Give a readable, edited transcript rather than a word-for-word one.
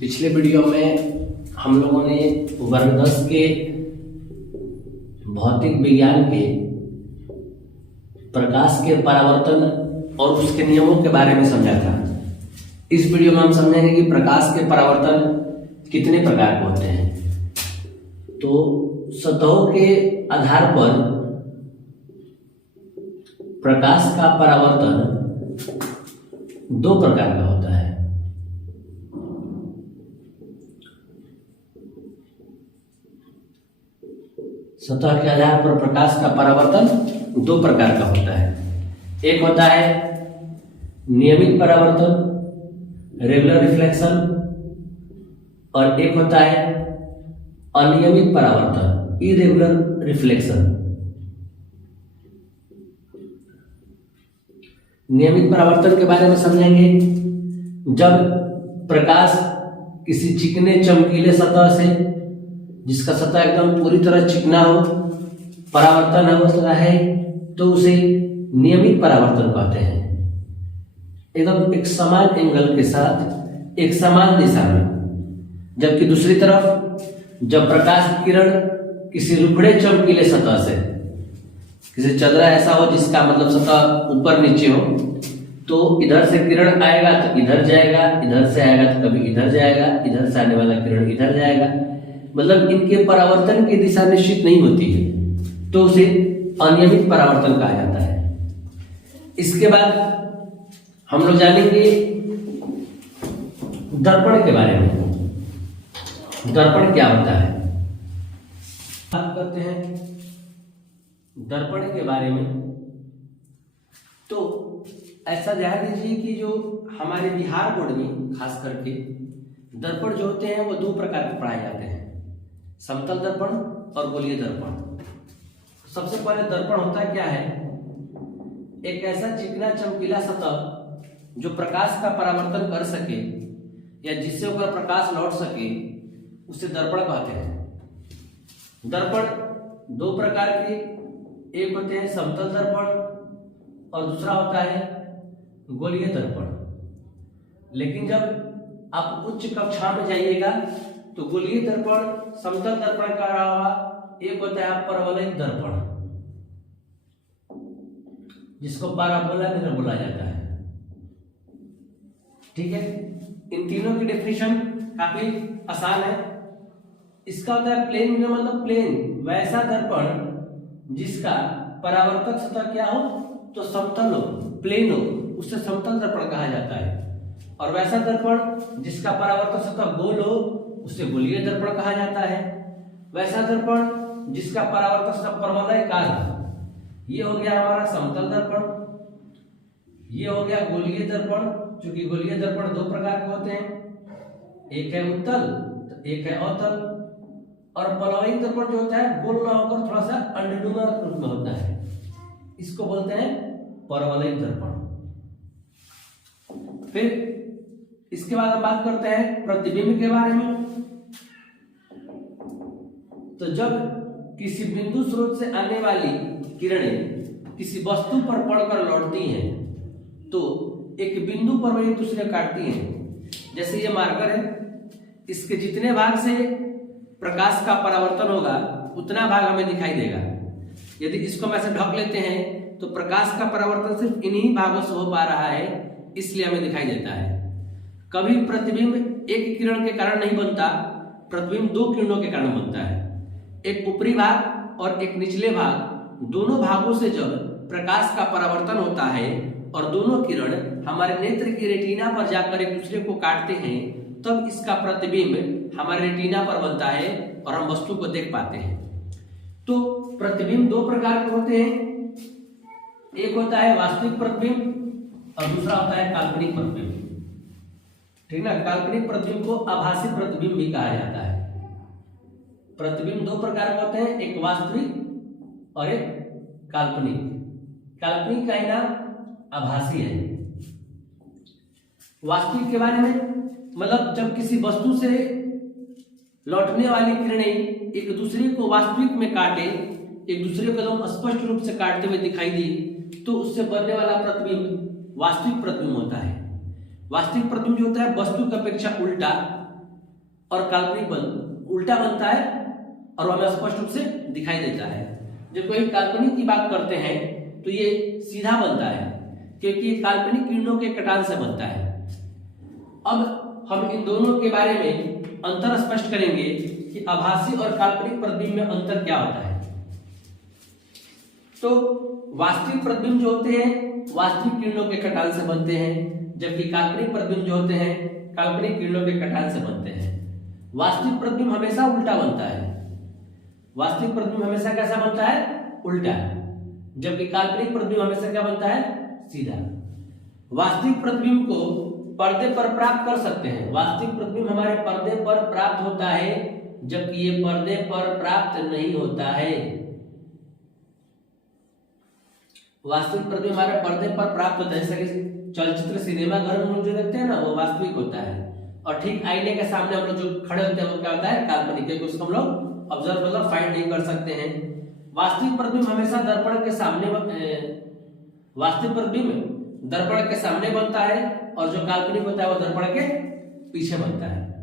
पिछले वीडियो में हम लोगों ने वर्ग 10 के भौतिक विज्ञान के प्रकाश के परावर्तन और उसके नियमों के बारे में समझा था। इस वीडियो में हम समझेंगे कि प्रकाश के परावर्तन कितने प्रकार के होते हैं। तो सतहों के आधार पर प्रकाश का परावर्तन दो प्रकार का होता है। सतह के आधार पर प्रकाश का परावर्तन दो प्रकार का होता है। एक होता है नियमित परावर्तन, रेगुलर रिफ्लेक्शन, और एक होता है अनियमित परावर्तन, इरेगुलर रिफ्लेक्शन। नियमित परावर्तन के बारे में समझेंगे। जब प्रकाश किसी चिकने चमकीले सतह से, जिसका सतह एकदम पूरी तरह चिकना हो, परावर्तन अवस्था है, तो उसे नियमित परावर्तन कहते हैं। एकदम एक समान एंगल के साथ एक समान दिशा में। जबकि दूसरी तरफ जब प्रकाश की किरण किसी रुखड़े चमकीले सतह से, किसी चदरा ऐसा हो जिसका मतलब सतह ऊपर नीचे हो, तो इधर से किरण आएगा तो इधर जाएगा, इधर से आएगा तो कभी इधर जाएगा, इधर से आने वाला किरण इधर जाएगा, मतलब इनके परावर्तन की दिशा निश्चित नहीं होती है, तो उसे अनियमित परावर्तन कहा जाता है। इसके बाद हम लोग जानेंगे दर्पण के बारे में। दर्पण क्या होता है, बात करते हैं दर्पण के बारे में। तो ऐसा ध्यान दीजिए कि जो हमारे बिहार बोर्ड में खास करके दर्पण जो होते हैं वो दो प्रकार के पढ़ाए जाते हैं, समतल दर्पण और गोलीय दर्पण। सबसे पहले दर्पण होता क्या है, एक ऐसा चिकना चमकीला सतह जो प्रकाश का परावर्तन कर सके या जिससे ऊपर प्रकाश लौट सके, उसे दर्पण कहते हैं। दर्पण दो प्रकार के, एक होते हैं समतल दर्पण और दूसरा होता है गोलीय दर्पण। लेकिन जब आप उच्च कक्षा में जाइएगा तो गोलीय दर्पण समतल दर्पण का अलावा एक होता है परवलयिक दर्पण, जिसको पैराबोला मिरर बोला जाता है। ठीक है, इन तीनों की डेफिनेशन काफी आसान है। इसका होता है प्लेन मिरर, मतलब प्लेन वैसा दर्पण जिसका परावर्तक सतह क्या हो, तो समतल हो, प्लेन हो, उससे समतल दर्पण कहा जाता है। और वैसा दर्पण जिसका परावर्तक सतह गोल हो, उसे गोलीय दर्पण कहा जाता है। वैसा दर्पण जिसका परावर्तक सतह परवलयकार हो, ये हो गया हमारा समतल दर्पण। ये हो गया गोलीय दर्पण, क्योंकि गोलीय दर्पण दो प्रकार के होते हैं, एक है उत्तल तो एक है अवतल। और परवलयिक दर्पण जो होता है गोल ना होकर थोड़ा सा अंडनुमा रूप में होता है, इसको बोलते हैं परवलयिक दर्पण। फिर इसके बाद हम बात करते हैं प्रतिबिंब के बारे में। तो जब किसी बिंदु स्रोत से आने वाली किरणें किसी वस्तु पर पड़कर लौटती हैं, तो एक बिंदु पर वही दूसरे काटती हैं। जैसे ये मार्कर है, इसके जितने भाग से प्रकाश का परावर्तन होगा उतना भाग हमें दिखाई देगा। यदि इसको हम ऐसे ढक लेते हैं तो प्रकाश का परावर्तन सिर्फ इन्हीं भागों से हो पा रहा है, इसलिए हमें दिखाई देता है। कभी प्रतिबिंब एक किरण के कारण नहीं बनता, प्रतिबिंब दो किरणों के कारण बनता है। एक ऊपरी भाग और एक निचले भाग, दोनों भागों से जब प्रकाश का परावर्तन होता है और दोनों किरण हमारे नेत्र की रेटिना पर जाकर एक दूसरे को काटते हैं, तब इसका प्रतिबिंब हमारे रेटिना पर बनता है और हम वस्तु को देख पाते हैं। तो प्रतिबिंब दो प्रकार के होते हैं, एक होता है वास्तविक प्रतिबिंब और दूसरा होता है काल्पनिक प्रतिबिंब। ठीक ना, काल्पनिक प्रतिबिंब को आभासी प्रतिबिंब भी कहा जाता है। प्रतिबिंब दो प्रकार के होते हैं, एक वास्तविक और एक काल्पनिक। काल्पनिक का ही नाम आभासी है। वास्तविक के बारे में मतलब जब किसी वस्तु से लौटने वाली किरणें एक दूसरे को वास्तविक में काटे, एक दूसरे को एकदम स्पष्ट रूप से काटते हुए दिखाई दी, तो उससे बनने वाला प्रतिबिंब वास्तविक प्रतिबिंब होता है। वास्तविक प्रतिबिंब जो होता है वस्तु की अपेक्षा उल्टा, और काल्पनिक उल्टा बनता है और हमें स्पष्ट रूप से दिखाई देता है। जब कोई काल्पनिक की बात करते हैं तो ये सीधा बनता है क्योंकि ये काल्पनिक किरणों के कटान से बनता है। अब हम इन दोनों के बारे में अंतर स्पष्ट करेंगे कि आभासी और काल्पनिक प्रतिबिंब में अंतर क्या होता है। तो वास्तविक प्रतिबिंब जो होते हैं वास्तविक किरणों के कटान से बनते हैं, जबकि काल्पनिक प्रतिबिंब जो होते हैं काल्पनिक किरणों के कटान से बनते हैं। वास्तविक प्रतिबिंब हमेशा उल्टा बनता है, वास्तविक प्रतिबिंब हमेशा कैसा बनता है, उल्टा, जबकि काल्पनिक प्रतिबिंब हमेशा क्या बनता है, सीधा। वास्तविक प्रतिबिंब को पर्दे पर प्राप्त कर सकते हैं, वास्तविक प्रतिबिंब हमारे पर्दे पर प्राप्त होता है, जबकि ये पर्दे पर प्राप्त नहीं होता है। वास्तविक प्रतिबिंब हमारे पर्दे पर प्राप्त होता है, जैसे कि चलचित्र सिनेमा घर में जो देखते हैं ना वो वास्तविक होता है, और ठीक आईने के सामने हम लोग जो खड़े होते हैं वो क्या होता है, काल्पनिक, क्योंकि उसको हम लोग ऑब्जर्व मतलब फाइंड नहीं कर सकते हैं। वास्तविक प्रतिबिंब हमेशा दर्पण के सामने वास्तविक प्रतिबिंब दर्पण के सामने बनता है और जो काल्पनिक होता है वो दर्पण के पीछे बनता है।